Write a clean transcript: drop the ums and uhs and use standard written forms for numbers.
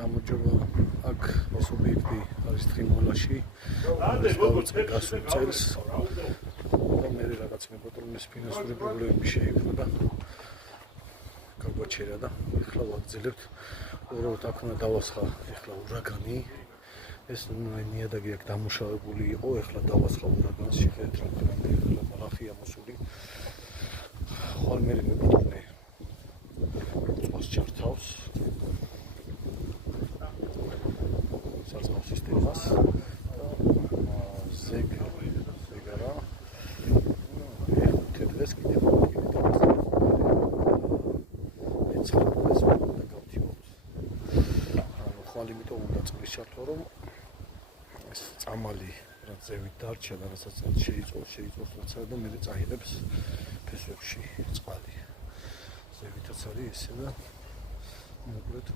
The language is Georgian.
გამარჯობა. აქ ეს ობიექტი არის თხიმოლაში. ეს დავიწყე გასულ წელს. და მე რაღაც მებოტრონის ფინანსური პრობლემები შეიქმნა და გაგვაჩერა და ახლა ვაგრძელებთ. უბრალოდ აქ უნდა დავასხა ახლა ურაგანი. ეს ნიადაგი აქ დამუშავებული იყო, ახლა დავასხა ურაგანს, შეხედეთ რამდენი ახლა ბალახია მოსული. ხვალ მე მებოტრონე წყალს ჩართავს. საზღვაო სისტემას და ზეგარა ეს კიდევ ეცხრეს უნდა გავთივოთ. ანუ ხვალ იმიტომ უნდა წყლის ჩართვა, რომ ეს წამალი რაც ზევით დარჩა და რასაც შეიწოვს რაცა და მე წაიღებს ფესვებში წყალი. ზევითაც არის ესე და მოკლედ